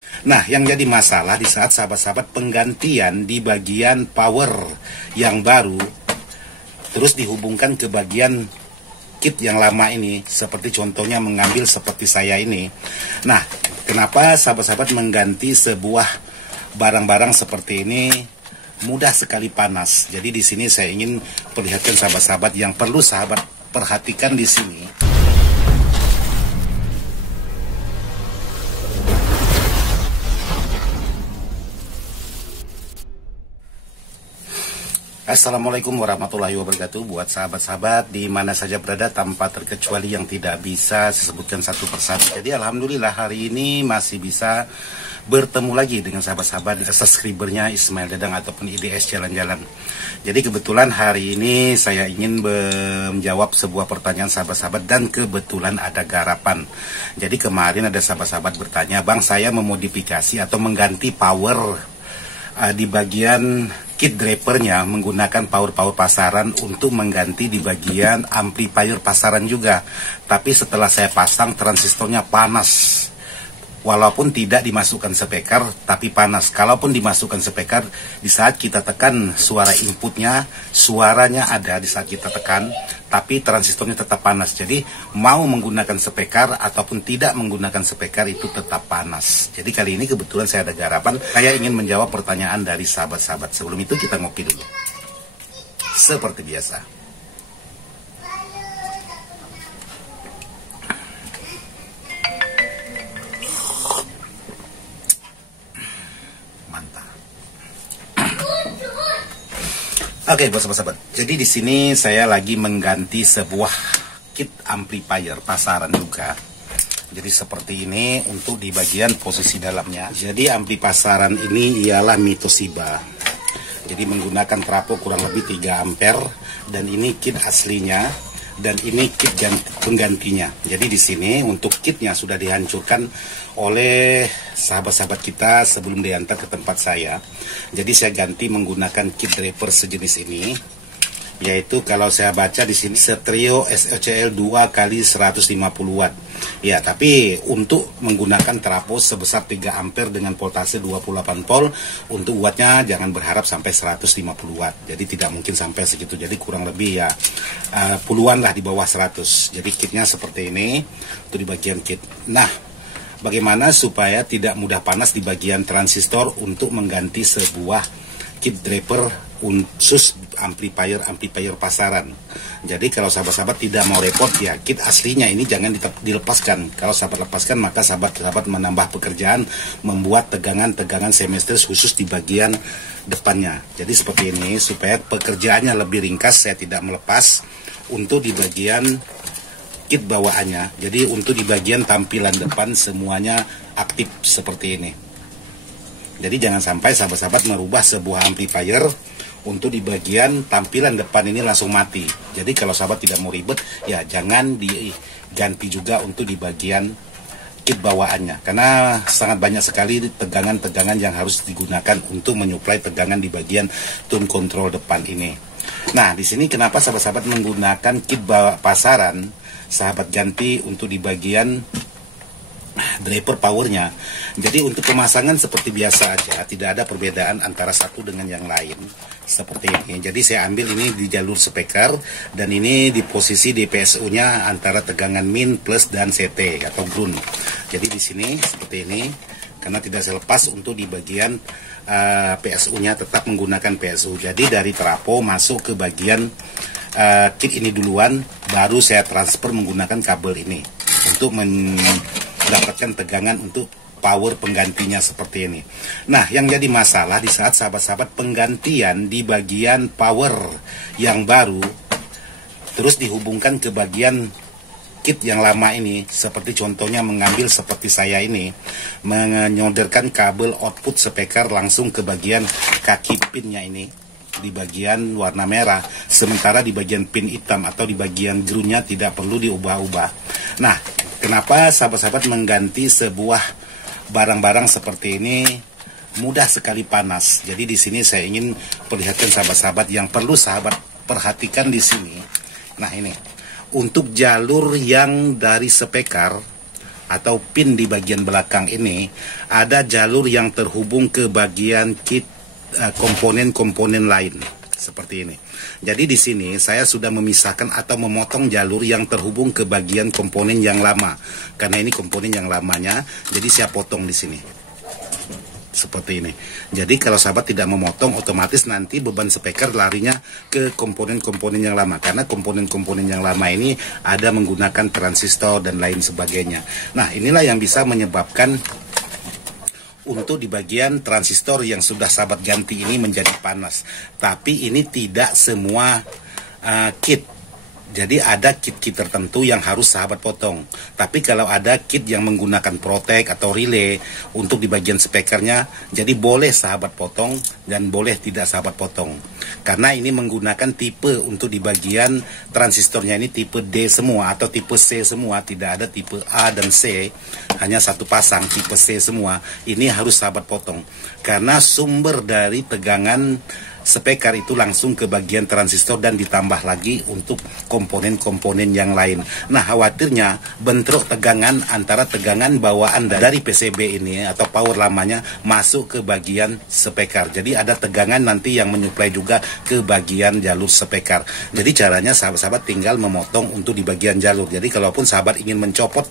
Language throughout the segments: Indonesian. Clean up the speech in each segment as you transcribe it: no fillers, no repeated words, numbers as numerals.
Nah, yang jadi masalah di saat sahabat-sahabat penggantian di bagian power yang baru, terus dihubungkan ke bagian kit yang lama ini, seperti contohnya mengambil seperti saya ini. Nah, kenapa sahabat-sahabat mengganti sebuah barang-barang seperti ini mudah sekali panas. Jadi di sini saya ingin perlihatkan sahabat-sahabat yang perlu sahabat perhatikan di sini. Assalamualaikum warahmatullahi wabarakatuh. Buat sahabat-sahabat di mana saja berada tanpa terkecuali yang tidak bisa saya sebutkan satu persatu. Jadi alhamdulillah hari ini masih bisa bertemu lagi dengan sahabat-sahabat subscribernya Ismail Dadang ataupun IDS Jalan-Jalan. Jadi kebetulan hari ini saya ingin menjawab sebuah pertanyaan sahabat-sahabat dan kebetulan ada garapan. Jadi kemarin ada sahabat-sahabat bertanya, "Bang, saya memodifikasi atau mengganti power di bagian kit drivernya menggunakan power pasaran untuk mengganti di bagian amplifier pasaran juga. Tapi setelah saya pasang transistornya panas. Walaupun tidak dimasukkan speaker tapi panas. Kalaupun dimasukkan speaker, di saat kita tekan suara inputnya, suaranya ada di saat kita tekan, tapi transistornya tetap panas. Jadi mau menggunakan speaker ataupun tidak menggunakan speaker itu tetap panas. Jadi kali ini kebetulan saya ada garapan, saya ingin menjawab pertanyaan dari sahabat-sahabat. Sebelum itu kita ngopi dulu. Seperti biasa. Oke, buat sahabat-sahabat. Jadi di sini saya lagi mengganti sebuah kit amplifier pasaran juga. Jadi seperti ini untuk di bagian posisi dalamnya. Jadi ampli pasaran ini ialah Toshiba. Jadi menggunakan trafo kurang lebih 3 ampere dan ini kit aslinya dan ini kit penggantinya. Jadi di sini untuk kitnya sudah dihancurkan oleh sahabat-sahabat kita sebelum diantar ke tempat saya. Jadi saya ganti menggunakan kit driver sejenis ini, yaitu kalau saya baca di sini Stereo SOCL 2 kali 150 watt. Ya, tapi untuk menggunakan trafo sebesar 3 ampere dengan voltase 28 volt, untuk wattnya jangan berharap sampai 150 watt. Jadi tidak mungkin sampai segitu. Jadi kurang lebih ya puluhan lah di bawah 100. Jadi kitnya seperti ini untuk di bagian kit. Nah, bagaimana supaya tidak mudah panas di bagian transistor untuk mengganti sebuah kit driver khusus amplifier pasaran. Jadi kalau sahabat-sahabat tidak mau repot, ya kit aslinya ini jangan dilepaskan. Kalau sahabat lepaskan maka sahabat-sahabat menambah pekerjaan, membuat tegangan-tegangan semester khusus di bagian depannya. Jadi seperti ini supaya pekerjaannya lebih ringkas, saya tidak melepas untuk di bagian kit bawaannya. Jadi untuk di bagian tampilan depan semuanya aktif seperti ini. Jadi jangan sampai sahabat-sahabat merubah sebuah amplifier untuk di bagian tampilan depan ini langsung mati. Jadi kalau sahabat tidak mau ribet, ya jangan diganti juga untuk di bagian kit bawaannya. Karena sangat banyak sekali tegangan-tegangan yang harus digunakan untuk menyuplai tegangan di bagian tone control depan ini. Nah, di sini kenapa sahabat-sahabat menggunakan kit pasaran, sahabat ganti untuk di bagian driver powernya. Jadi untuk pemasangan seperti biasa aja, tidak ada perbedaan antara satu dengan yang lain seperti ini. Jadi saya ambil ini di jalur speaker dan ini di posisi DPSU nya antara tegangan min, plus dan CT atau ground. Jadi di sini seperti ini, karena tidak saya lepas untuk di bagian PSU nya tetap menggunakan PSU. Jadi dari trafo masuk ke bagian kit ini duluan, baru saya transfer menggunakan kabel ini untuk mendapatkan tegangan untuk power penggantinya seperti ini. Nah, yang jadi masalah di saat sahabat-sahabat penggantian di bagian power yang baru, terus dihubungkan ke bagian kit yang lama ini, seperti contohnya mengambil seperti saya ini, menyodorkan kabel output speaker langsung ke bagian kaki pinnya ini di bagian warna merah, sementara di bagian pin hitam atau di bagian groundnya tidak perlu diubah-ubah. Nah, kenapa sahabat-sahabat mengganti sebuah barang-barang seperti ini mudah sekali panas? Jadi di sini saya ingin perlihatkan sahabat-sahabat yang perlu sahabat perhatikan di sini. Nah, ini untuk jalur yang dari speaker atau pin di bagian belakang ini, ada jalur yang terhubung ke bagian kit komponen-komponen lain seperti ini. Jadi di sini saya sudah memisahkan atau memotong jalur yang terhubung ke bagian komponen yang lama, karena ini komponen yang lamanya, jadi saya potong di sini seperti ini. Jadi kalau sahabat tidak memotong, otomatis nanti beban speaker larinya ke komponen-komponen yang lama, karena komponen-komponen yang lama ini ada menggunakan transistor dan lain sebagainya. Nah, inilah yang bisa menyebabkan untuk di bagian transistor yang sudah sahabat ganti ini menjadi panas. Tapi ini tidak semua kit. Jadi ada kit-kit tertentu yang harus sahabat potong. Tapi kalau ada kit yang menggunakan protek atau relay untuk di bagian speakernya, jadi boleh sahabat potong dan boleh tidak sahabat potong. Karena ini menggunakan tipe untuk di bagian transistornya ini tipe D semua atau tipe C semua, tidak ada tipe A dan C, hanya satu pasang tipe C semua. Ini harus sahabat potong. Karena sumber dari tegangan speaker itu langsung ke bagian transistor dan ditambah lagi untuk komponen-komponen yang lain. Nah, khawatirnya bentrok tegangan antara tegangan bawaan dari PCB ini atau power lamanya masuk ke bagian speaker. Jadi ada tegangan nanti yang menyuplai juga ke bagian jalur speaker. Jadi caranya sahabat-sahabat tinggal memotong untuk di bagian jalur. Jadi kalaupun sahabat ingin mencopot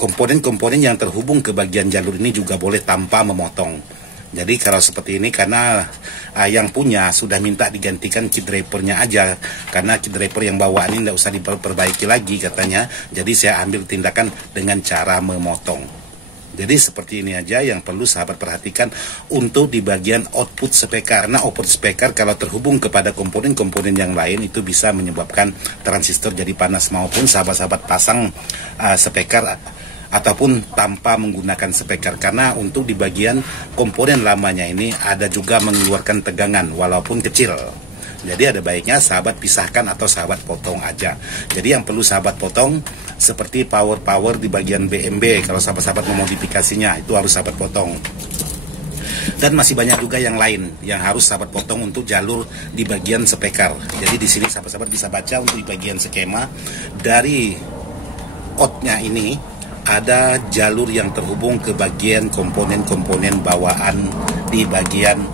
komponen-komponen yang terhubung ke bagian jalur ini juga boleh tanpa memotong. Jadi kalau seperti ini karena yang punya sudah minta digantikan kit drivernya aja, karena kit driver yang bawaan ini tidak usah diperbaiki lagi katanya. Jadi saya ambil tindakan dengan cara memotong. Jadi seperti ini aja yang perlu sahabat perhatikan untuk di bagian output speaker. Karena output speaker kalau terhubung kepada komponen-komponen yang lain itu bisa menyebabkan transistor jadi panas, maupun sahabat-sahabat pasang speaker ataupun tanpa menggunakan speaker, karena untuk di bagian komponen lamanya ini ada juga mengeluarkan tegangan walaupun kecil. Jadi ada baiknya sahabat pisahkan atau sahabat potong aja. Jadi yang perlu sahabat potong seperti power di bagian BMB, kalau sahabat-sahabat memodifikasinya itu harus sahabat potong. Dan masih banyak juga yang lain yang harus sahabat potong untuk jalur di bagian speaker. Jadi di sini sahabat-sahabat bisa baca untuk di bagian skema dari outnya ini ada jalur yang terhubung ke bagian komponen-komponen bawaan di bagian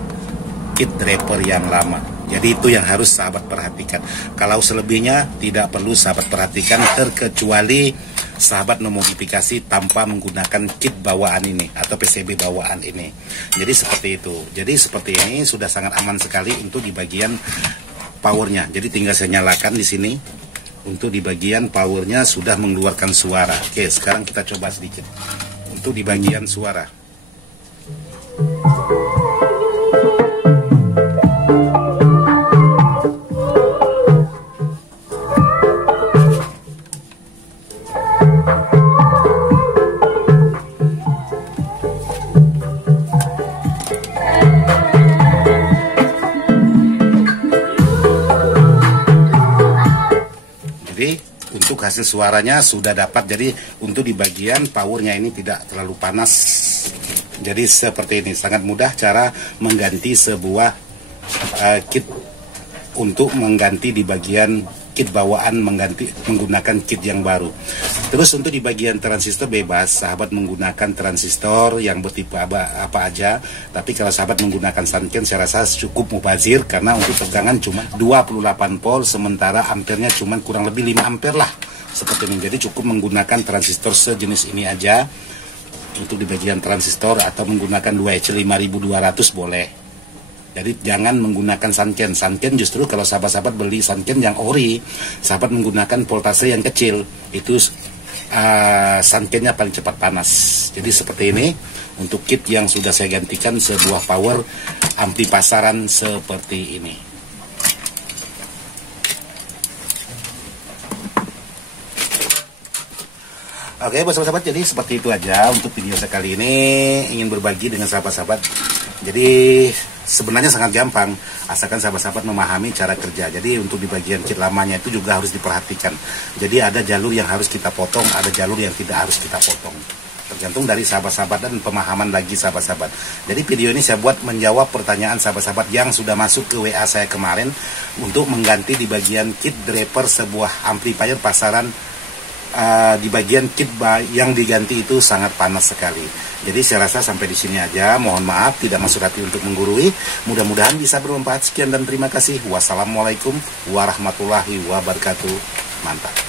kit driver yang lama. Jadi itu yang harus sahabat perhatikan. Kalau selebihnya tidak perlu sahabat perhatikan, terkecuali sahabat memodifikasi tanpa menggunakan kit bawaan ini atau PCB bawaan ini. Jadi seperti itu. Jadi seperti ini sudah sangat aman sekali untuk di bagian powernya. Jadi tinggal saya nyalakan di sini. Untuk di bagian powernya sudah mengeluarkan suara. Oke, sekarang kita coba sedikit untuk di bagian suara. Untuk hasil suaranya sudah dapat. Jadi untuk di bagian powernya ini tidak terlalu panas. Jadi seperti ini, sangat mudah cara mengganti sebuah kit untuk mengganti di bagian kit bawaan, menggunakan kit yang baru. Terus untuk di bagian transistor bebas, sahabat menggunakan transistor yang bertipe apa aja. Tapi kalau sahabat menggunakan Sanken, saya rasa cukup mubazir karena untuk tegangan cuma 28 volt, sementara ampernya cuma kurang lebih 5 ampere lah. Seperti ini. Jadi cukup menggunakan transistor sejenis ini aja untuk di bagian transistor, atau menggunakan 2EC 5200 boleh. Jadi jangan menggunakan Sanken. Sanken justru kalau sahabat-sahabat beli Sanken yang ori, sahabat menggunakan voltase yang kecil, itu Sankennya paling cepat panas. Jadi seperti ini untuk kit yang sudah saya gantikan sebuah power ampli pasaran seperti ini. Oke, buat sahabat-sahabat, jadi seperti itu aja untuk video saya kali ini. Ingin berbagi dengan sahabat-sahabat. Jadi sebenarnya sangat gampang, asalkan sahabat-sahabat memahami cara kerja. Jadi untuk di bagian kit lamanya itu juga harus diperhatikan. Jadi ada jalur yang harus kita potong, ada jalur yang tidak harus kita potong. Tergantung dari sahabat-sahabat dan pemahaman lagi sahabat-sahabat. Jadi video ini saya buat menjawab pertanyaan sahabat-sahabat yang sudah masuk ke WA saya kemarin untuk mengganti di bagian kit driver sebuah amplifier pasaran di bagian kit yang diganti itu sangat panas sekali. Jadi saya rasa sampai di sini aja. Mohon maaf tidak masuk hati untuk menggurui. Mudah-mudahan bisa bermanfaat. Sekian dan terima kasih. Wassalamualaikum warahmatullahi wabarakatuh. Mantap.